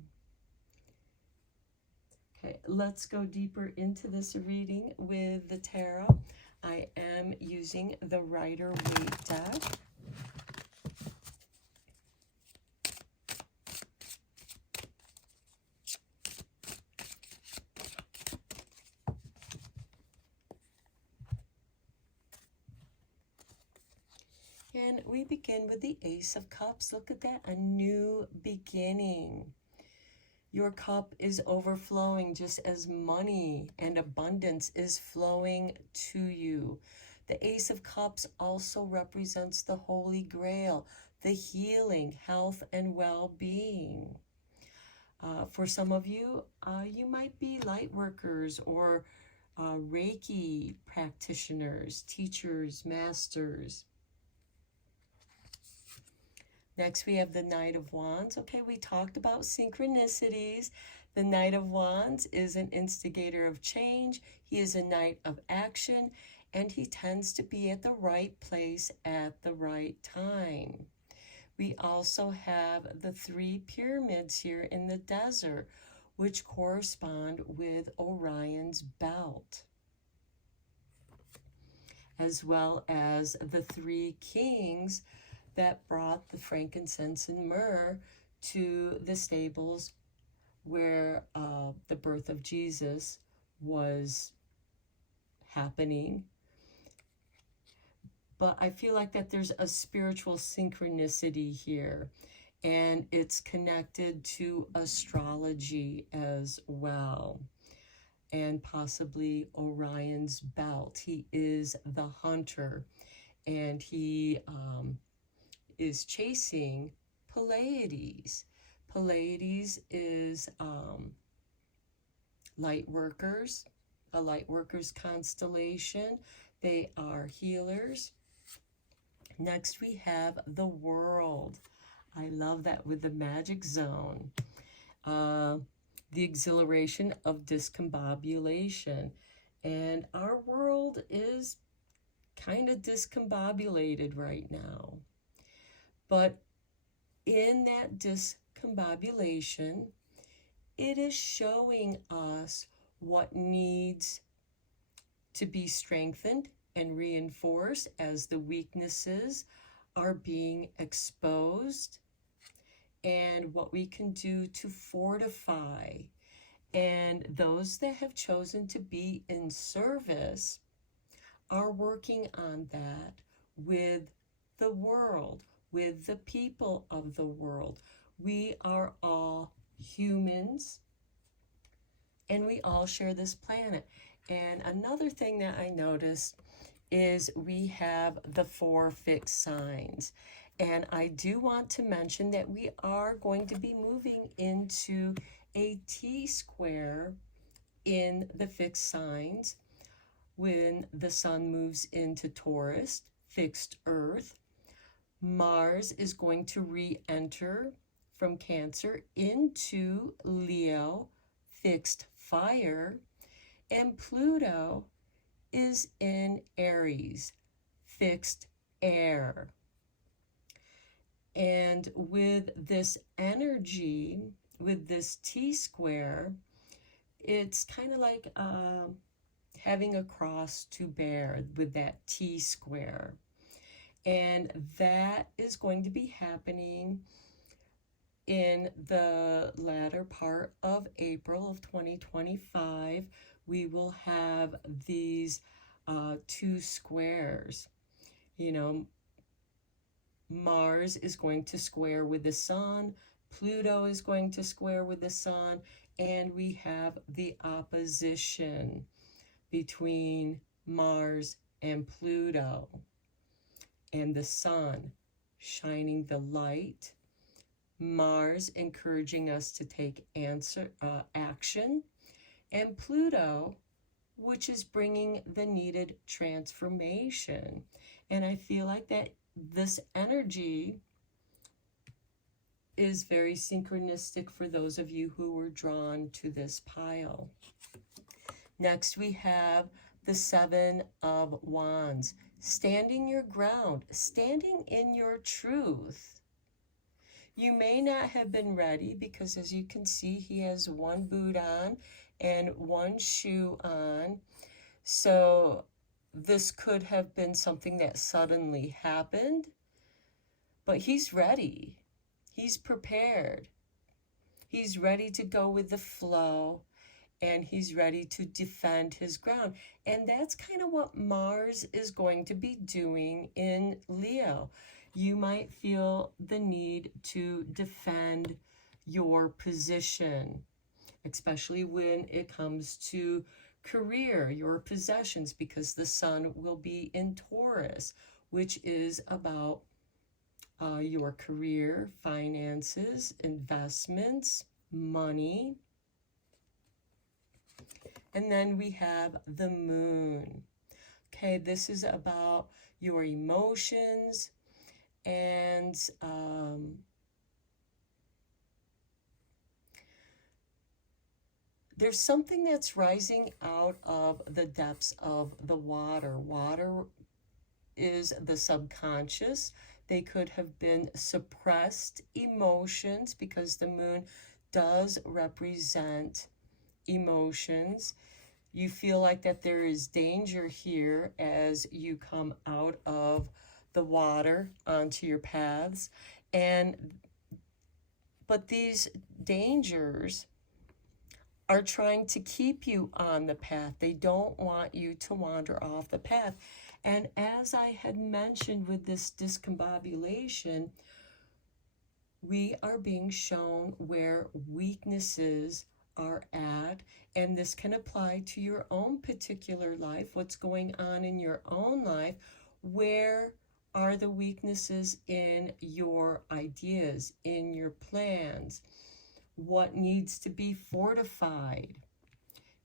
Okay, let's go deeper into this reading with the tarot. I am using the Rider-Waite deck. And we begin with the Ace of Cups. Look at that, a new beginning. Your cup is overflowing just as money and abundance is flowing to you. The Ace of Cups also represents the Holy Grail, the healing, health, and well-being. For some of you, you might be light workers or Reiki practitioners, teachers, masters. Next, we have the Knight of Wands. Okay, we talked about synchronicities. The Knight of Wands is an instigator of change. He is a knight of action, and he tends to be at the right place at the right time. We also have the 3 pyramids here in the desert, which correspond with Orion's belt, as well as the 3 kings that brought the frankincense and myrrh to the stables where the birth of Jesus was happening. But I feel like that there's a spiritual synchronicity here, and it's connected to astrology as well, and possibly Orion's belt. He is the hunter, and he is chasing Pleiades. Pleiades is light workers, a light workers constellation. They are healers. Next, we have the World. I love that, with the magic zone. The exhilaration of discombobulation. And our world is kind of discombobulated right now. But in that discombobulation, it is showing us what needs to be strengthened and reinforced as the weaknesses are being exposed, and what we can do to fortify. And those that have chosen to be in service are working on that with the world, with the people of the world. We are all humans, and we all share this planet. And another thing that I noticed is we have the 4 fixed signs. And I do want to mention that we are going to be moving into a T-square in the fixed signs when the sun moves into Taurus, fixed Earth. Mars is going to re-enter from Cancer into Leo, fixed fire, and Pluto is in Aries, fixed air. And with this energy, with this T-square, it's kind of like having a cross to bear with that T-square. And that is going to be happening in the latter part of April of 2025. We will have these 2 squares. You know, Mars is going to square with the sun, Pluto is going to square with the sun, and we have the opposition between Mars and Pluto, and the sun shining the light, Mars encouraging us to take action, and Pluto, which is bringing the needed transformation. And I feel like that this energy is very synchronistic for those of you who were drawn to this pile. Next, we have the Seven of Wands. Standing your ground, standing in your truth. You may not have been ready because, as you can see, he has one boot on and one shoe on. So this could have been something that suddenly happened, but he's ready. He's prepared. He's ready to go with the flow, and he's ready to defend his ground. And that's kind of what Mars is going to be doing in Leo. You might feel the need to defend your position, especially when it comes to career, your possessions, because the sun will be in Taurus, which is about your career, finances, investments, money. And then we have the moon. Okay, this is about your emotions and there's something that's rising out of the depths of the water. Water is the subconscious. They could have been suppressed emotions because the moon does represent emotions. You feel like that there is danger here as you come out of the water onto your paths. But these dangers are trying to keep you on the path. They don't want you to wander off the path. And as I had mentioned with this discombobulation, we are being shown where weaknesses are at, and this can apply to your own particular life, what's going on in your own life. Where are the weaknesses in your ideas, in your plans? What needs to be fortified?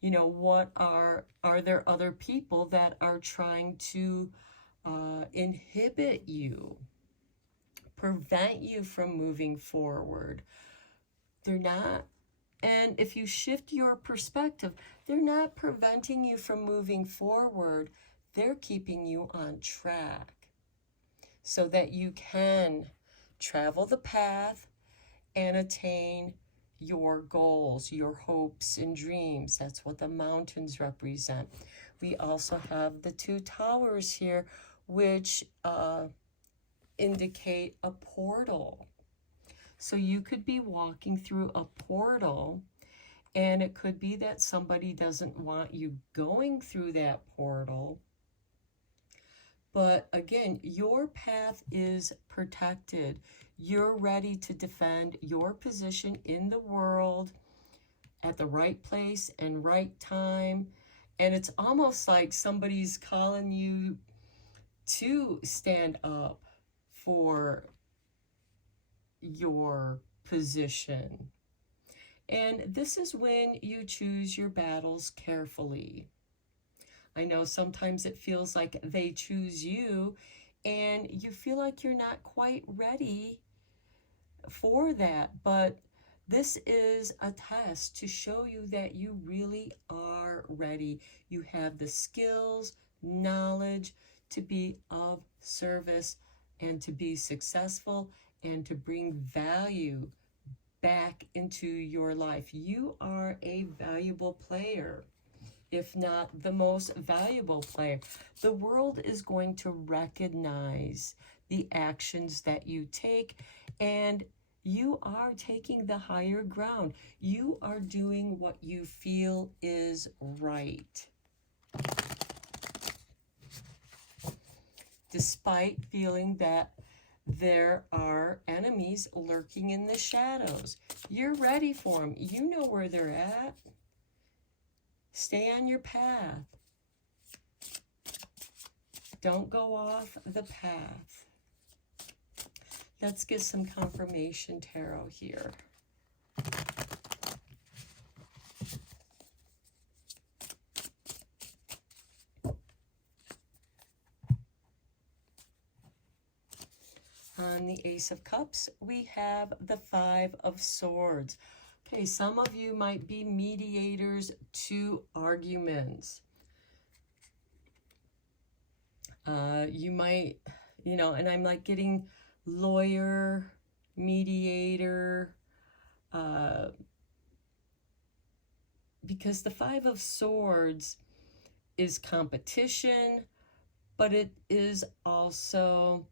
You know, what are there other people that are trying to inhibit you, prevent you from moving forward? They're not. And if you shift your perspective, they're not preventing you from moving forward. They're keeping you on track so that you can travel the path and attain your goals, your hopes and dreams. That's what the mountains represent. We also have the two towers here, which indicate a portal. So you could be walking through a portal, and it could be that somebody doesn't want you going through that portal. But again, your path is protected. You're ready to defend your position in the world at the right place and right time. And it's almost like somebody's calling you to stand up for your position. And this is when you choose your battles carefully. I know sometimes it feels like they choose you and you feel like you're not quite ready for that, but this is a test to show you that you really are ready. You have the skills, knowledge to be of service and to be successful and to bring value back into your life. You are a valuable player, if not the most valuable player. The world is going to recognize the actions that you take, and you are taking the higher ground. You are doing what you feel is right, despite feeling that there are enemies lurking in the shadows. You're ready for them. You know where they're at. Stay on your path. Don't go off the path. Let's get some confirmation tarot here. On the Ace of Cups, we have the Five of Swords. Okay, some of you might be mediators to arguments. You might, and I'm like getting lawyer, mediator, because the Five of Swords is competition, but it is also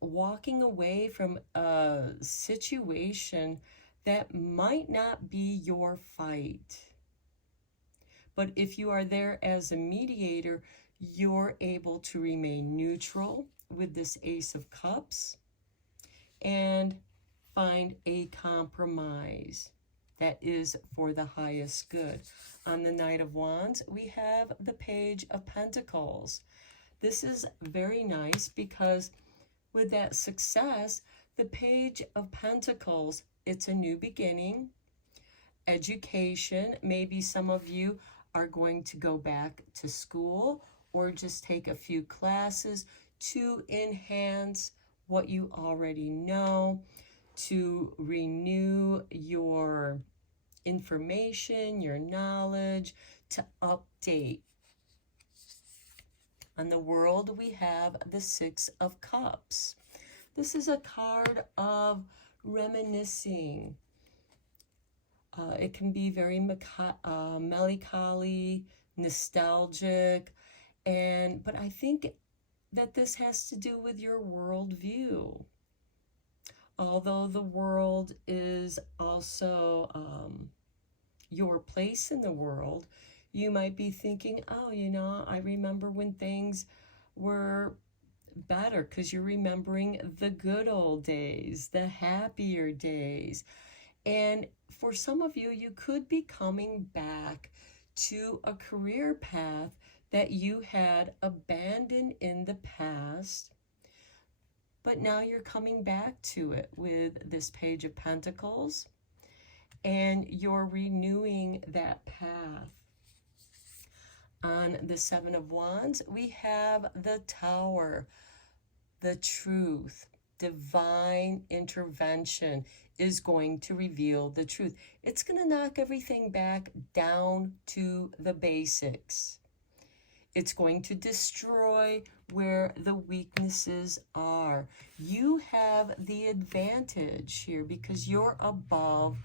walking away from a situation that might not be your fight. But if you are there as a mediator, you're able to remain neutral with this Ace of Cups and find a compromise that is for the highest good. On the Knight of Wands, we have the Page of Pentacles. This is very nice because with that success, the Page of Pentacles, it's a new beginning, education. Maybe some of you are going to go back to school or just take a few classes to enhance what you already know, to renew your information, your knowledge, to update. On the World, we have the Six of Cups. This is a card of reminiscing. It can be very melancholy, nostalgic, but I think that this has to do with your worldview. Although the world is also your place in the world, you might be thinking, oh, I remember when things were better, because you're remembering the good old days, the happier days. And for some of you, you could be coming back to a career path that you had abandoned in the past, but now you're coming back to it with this Page of Pentacles, and you're renewing that path. On the Seven of Wands, we have the Tower, the truth, divine intervention is going to reveal the truth. It's going to knock everything back down to the basics. It's going to destroy where the weaknesses are. You have the advantage here because you're above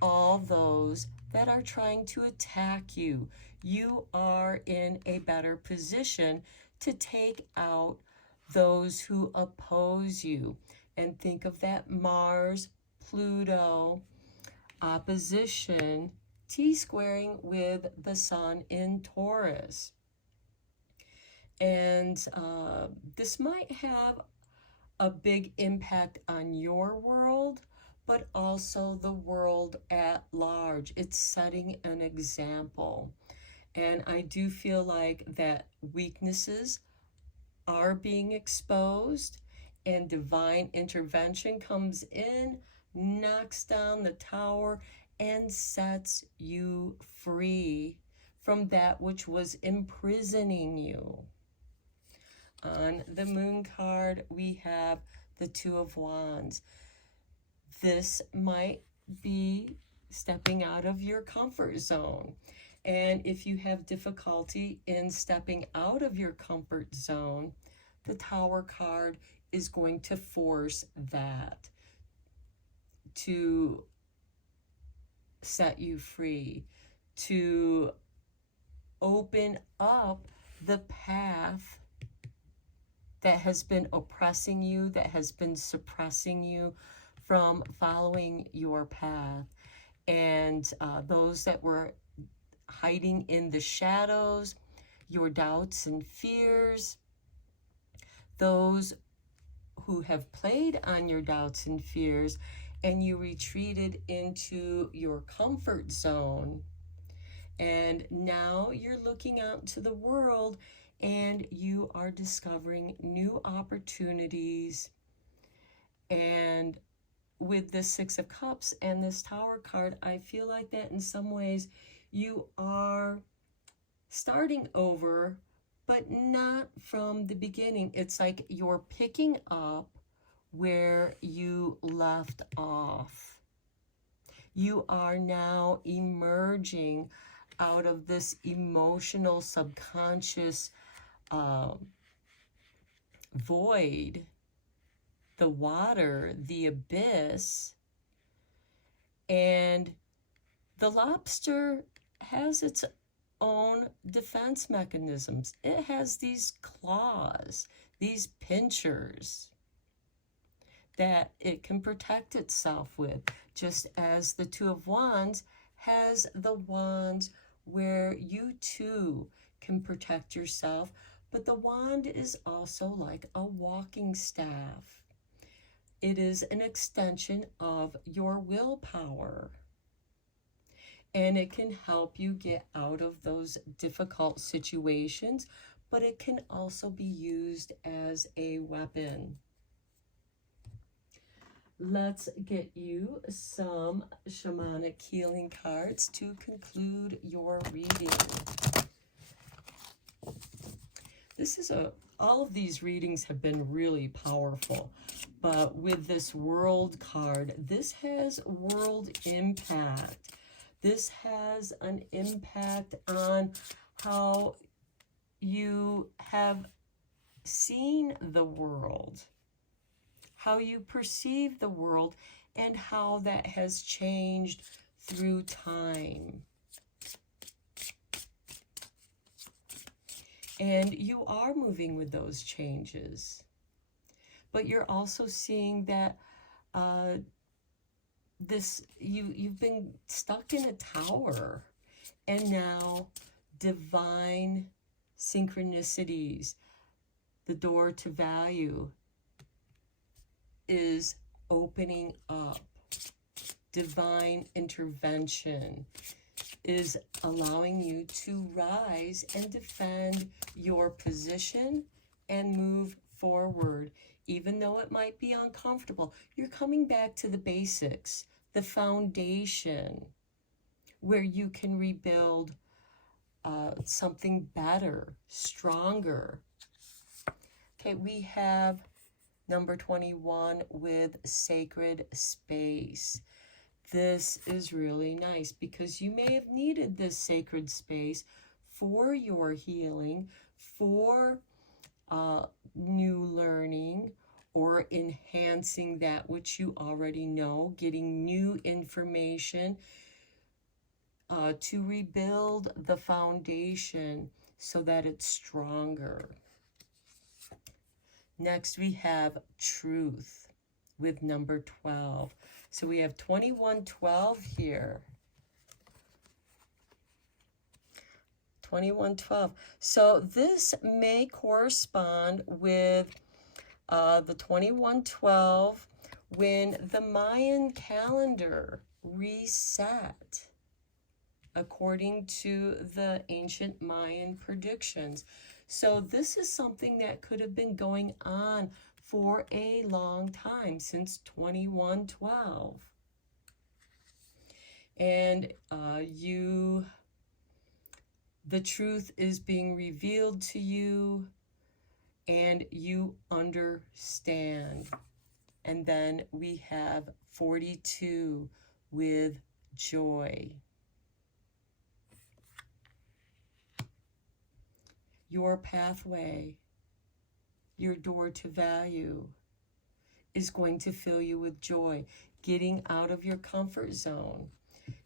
all those that are trying to attack you. You are in a better position to take out those who oppose you. And think of that Mars, Pluto opposition, T-squaring with the Sun in Taurus. And this might have a big impact on your world, but also the world at large. It's setting an example. And I do feel like that weaknesses are being exposed, and divine intervention comes in, knocks down the tower, and sets you free from that which was imprisoning you. On the Moon card, we have the Two of Wands. This might be stepping out of your comfort zone. And if you have difficulty in stepping out of your comfort zone, the Tower card is going to force that to set you free, to open up the path that has been oppressing you, that has been suppressing you from following your path. And those that were hiding in the shadows, your doubts and fears, those who have played on your doubts and fears, and you retreated into your comfort zone. And now you're looking out into the world and you are discovering new opportunities. And with the Six of Cups and this Tower card, I feel like that in some ways you are starting over, but not from the beginning. It's like you're picking up where you left off. You are now emerging out of this emotional, subconscious void, the water, the abyss, and the lobster has its own defense mechanisms. It has these claws, these pinchers that it can protect itself with, just as the Two of Wands has the wands where you too can protect yourself. But the wand is also like a walking staff. It is an extension of your willpower, and it can help you get out of those difficult situations, but it can also be used as a weapon. Let's get you some shamanic healing cards to conclude your reading. All of these readings have been really powerful, but with this world card, this has world impact. This has an impact on how you have seen the world, how you perceive the world, and how that has changed through time. And you are moving with those changes. But you're also seeing that you've been stuck in a tower, and now divine synchronicities, the door to value, is opening up. Divine intervention is allowing you to rise and defend your position and move forward. Even though it might be uncomfortable, you're coming back to the basics, the foundation, where you can rebuild something better, stronger. Okay, we have number 21 with sacred space. This is really nice because you may have needed this sacred space for your healing, for new learning, or enhancing that which you already know, getting new information to rebuild the foundation so that it's stronger. Next, we have truth with number 12. So we have 2112 here. 2112. So this may correspond with the 2112 when the Mayan calendar reset according to the ancient Mayan predictions. So this is something that could have been going on for a long time, since 2112. And the truth is being revealed to you, and you understand. And then we have 42 with joy. Your pathway, your door to value, is going to fill you with joy. Getting out of your comfort zone.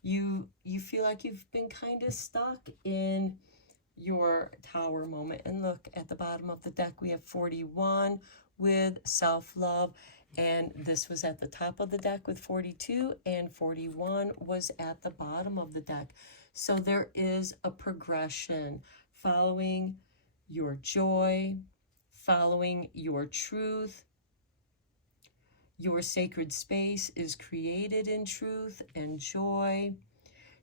You feel like you've been kind of stuck in your tower moment. And look, at the bottom of the deck, we have 41 with self-love. And this was at the top of the deck with 42, and 41 was at the bottom of the deck. So there is a progression following your joy, following your truth. Your sacred space is created in truth and joy.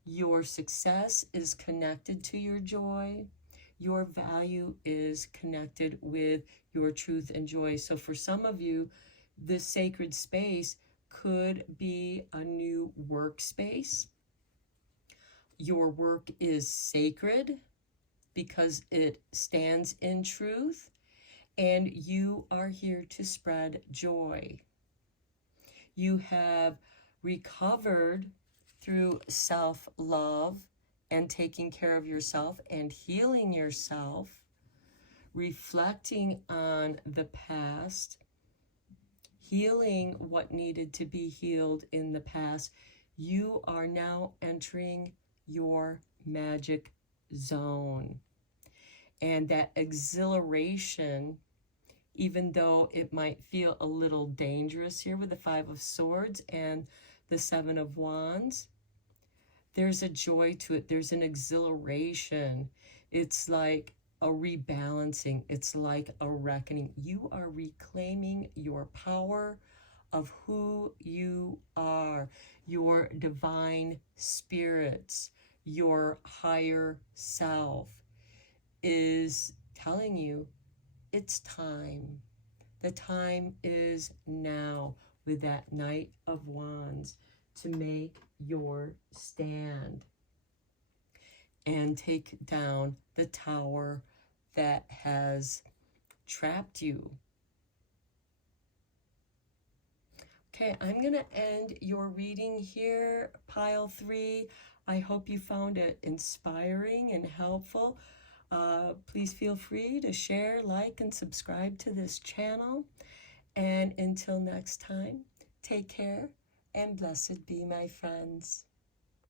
Your success is connected to your joy. Your value is connected with your truth and joy. So for some of you, this sacred space could be a new workspace. Your work is sacred. because it stands in truth, and you are here to spread joy. You have recovered through self-love and taking care of yourself and healing yourself, reflecting on the past, healing what needed to be healed in the past. You are now entering your magic zone. And that exhilaration, even though it might feel a little dangerous here with the Five of Swords and the Seven of Wands, there's a joy to it. There's an exhilaration. It's like a rebalancing. It's like a reckoning. You are reclaiming your power of who you are, your divine spirits, your higher self is telling you it's time. The time is now with that Knight of Wands to make your stand and take down the tower that has trapped you. Okay, I'm going to end your reading here, pile 3. I hope you found it inspiring and helpful. Please feel free to share, like, and subscribe to this channel. And until next time, take care and blessed be, my friends.